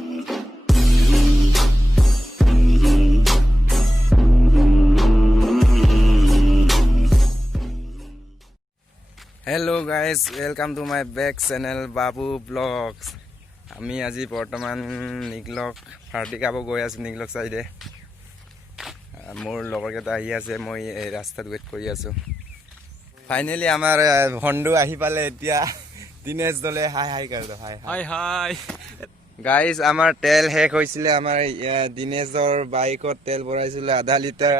Hello guys, welcome to my back channel Babu Vlogs. আমি আজি বৰ্তমান নিকলক পাৰ্টি খাব গৈ আছো নিকলক সাইডে মোৰ লগৰ কেইটা আহি আছে মই এই ৰাস্তাত ৱেট কৰি আছো ফাইনালি আমাৰ ভন্ডু আহি পালে এতিয়া দিনেশ দলে হাই হাই কৰ দো হাই হাই গাইস আমাৰ তেল শেষ হৈছিল আমাৰ দিনেশৰ বাইকত তেল ভৰাইছিল আধা লিটাৰ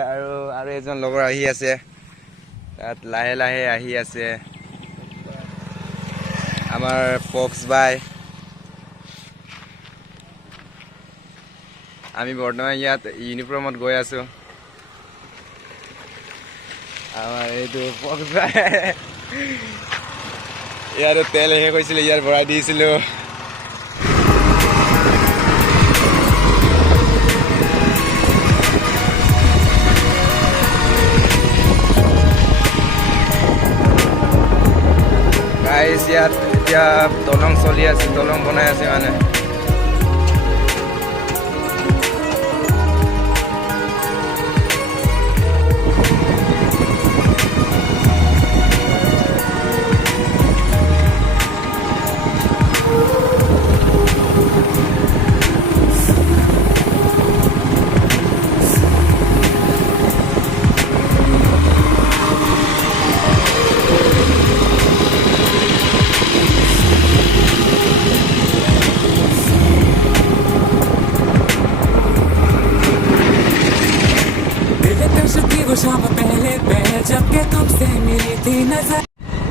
আৰু এজন লগৰ আহি আছে তাত লাহে লাহে আহি আছে আমাৰ পক্স বাই আমি বৰ্তমান ইয়াত ইউনিফৰ্মত গৈ আছো আমাৰ এইটো পক্স বাই ইয়াৰ তেল শেষ হৈছিল ইয়াৰ ভৰাই দিছিলো গাইস ইয়াত এতিয়া দলং চলি আছে দলং বনাই আছে মানে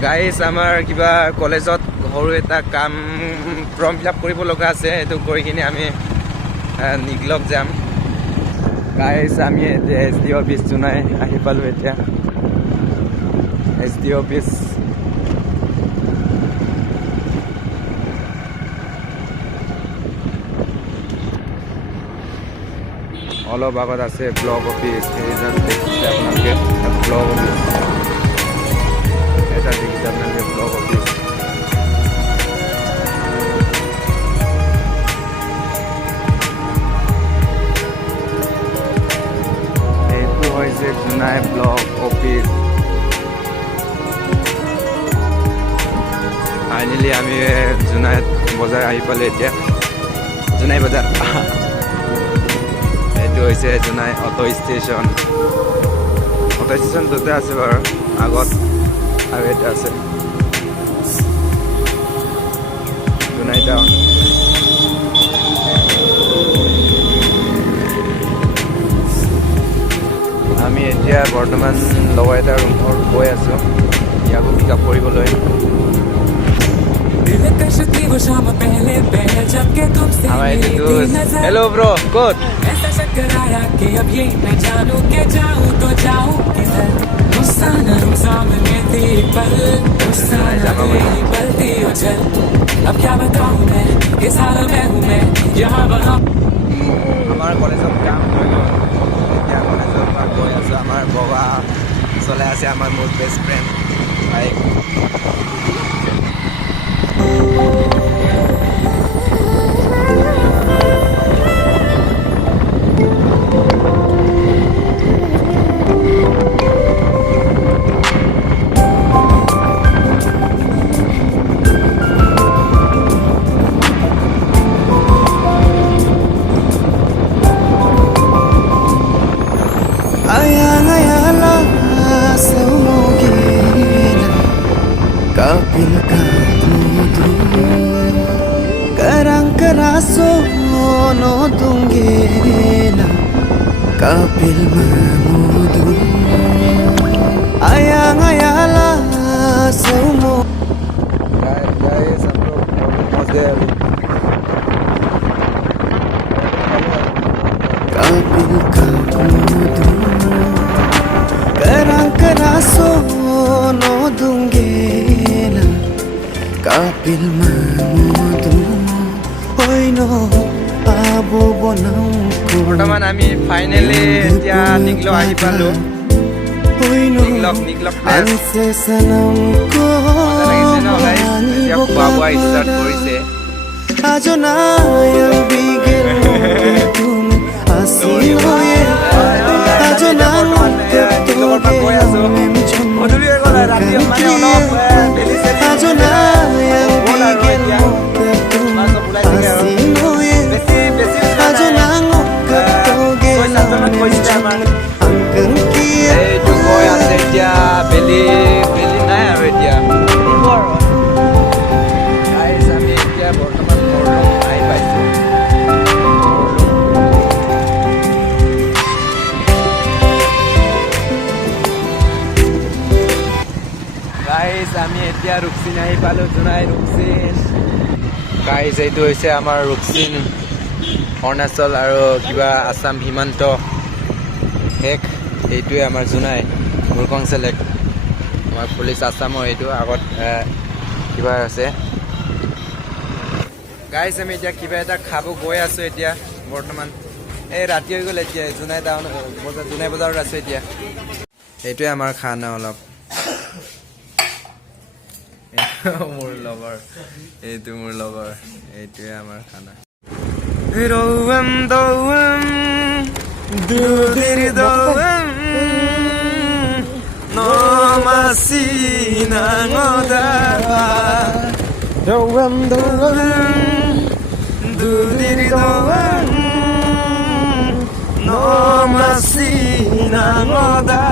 গাইস আমাৰ কিবা কলেজত সৰু এটা কাম ফৰ্ম ফিল আপ কৰিব লগা আছে এটো কৰি কিনে আমি নিকলক যাম গাইস আমি এসডি অফিস জুনাই আহি পালো এতিয়া এসডি অফিস অলপ আগত আছে ব্লক অফিস এইজন দেখিছে আপোনালোকে ব্লক অফিস এটা দেখিছে আপোনালোকে ব্লক অফিস এইটো হৈছে জুনাই ব্লক অফিস ফাইনেলি আমি জুনাই বজাৰ আহি পালে এতিয়া জুনাই বজাৰ এইটো হৈছে জুনাই অটো ষ্টেচন দুটা আছে বাৰু আগত আৰু এটা আছে জুনাই টাউন আমি এতিয়া বৰ্তমান লগৰ এটা ৰুমত গৈ আছো ইয়াকো পিক আপ কৰিবলৈ हेलो ब्रो कोट ऐसा चक्कर आया कि अब ये मैं जानूं के जाऊं तो जाऊं किधर सामने थी पल पलती उछल अब क्या बताऊं मैं किस हाल में हूं मैं यहाँ वहाँ हमारे कॉलेजत काम কৰিলো এতিয়া কলেজৰ পৰা গৈ আছো আমাৰ বগা চলাই আছে আমাৰ মোৰ best friend bike kapil kamudu karang keraso no tunggela kapil mamudu ayang ayala sumo guys हम लोग पहुंच गए अभी kapil kamudu karang keraso no tunggela kapil mamudu hoy no abo bonau বৰ্তমান আমি ফাইনালি এতিয়া নিকলক আহি পালো নিকলক আছে সনম কো লাগিছে ন গাইস এতিয়া খোৱা বোৱা ষ্টাৰ্ট কৰিছে Ajonai ang bigel mo tum asinoye Ajonang magkatogel memchon Ajonai ang bigel mo tum asinoye Ajonang magkatogel memchon angkang kia এইটো গৈ আছে এতিয়া বেলি নাই আৰু এতিয়া গাইজ আমি এতিয়া বৰ্তমান মৰলং আহি পাইছোঁ গাইজ আমি এতিয়া ৰুকচিন আহি পালোঁ জোনাই ৰুকচিন গাইজ এইটো হৈছে আমাৰ ৰুকচিন অৰুণাচল আৰু কিবা আছাম সীমান্ত শেষ এইটোৱে আমাৰ জোনাই মুৰকং চেলেক্ট আমাৰ পুলিচ আছামৰ এইটো আগত কিবা আছে গাইজ আমি এতিয়া কিবা এটা খাব গৈ আছোঁ এতিয়া বৰ্তমান এই ৰাতি হৈ গ'ল এতিয়া জোনাই টাউন জোনাই বজাৰত আছোঁ এতিয়া এইটোৱে আমাৰ খানা অলপ মোৰ লগৰ এইটো মোৰ লগৰ এইটোৱে আমাৰ খানা ৰৌম দৌম দুদিৰ দৌম নমাছি নাঙদা দৌম দৌম দুদিৰ দৌম নমাছি নাঙদা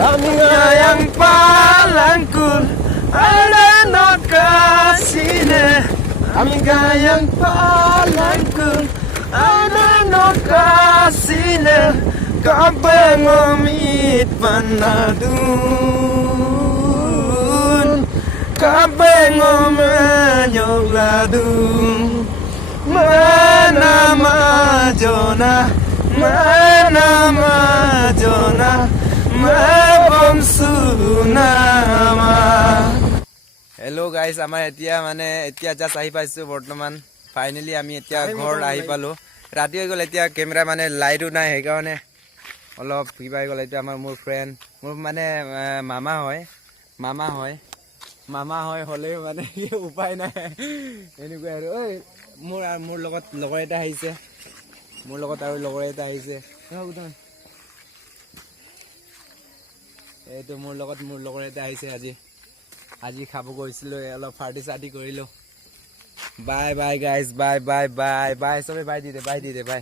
আমি yang palangkul ada nokasine ami yang palangkul ada nokasine kapengomit panadun kapengomanyogladun mana majona hello' guys আমাৰ এতিয়া মানে এতিয়া জাষ্ট আহি পাইছোঁ বৰ্তমান ফাইনেলি আমি এতিয়া ঘৰ আহি পালোঁ ৰাতি হৈ গ'ল এতিয়া কেমেৰা মানে লাইটো নাই সেইকাৰণে অলপ কিবা হৈ গ'ল এতিয়া মোৰ ফ্ৰেণ্ড মোৰ মানে মামা হয় হ'লেও মানে উপায় নাই এনেকুৱাই আৰু ঐ মোৰ লগত লগৰ এটা আহিছে মোৰ লগত আৰু লগৰ এটা আহিছে এইটো মোৰ লগৰ এটা আহিছে আজি খাব গৈছিলোঁ অলপ পাৰ্টি চাৰ্টি কৰিলোঁ bye bye guys bye bye bye bye চবে বাই দি দে বাই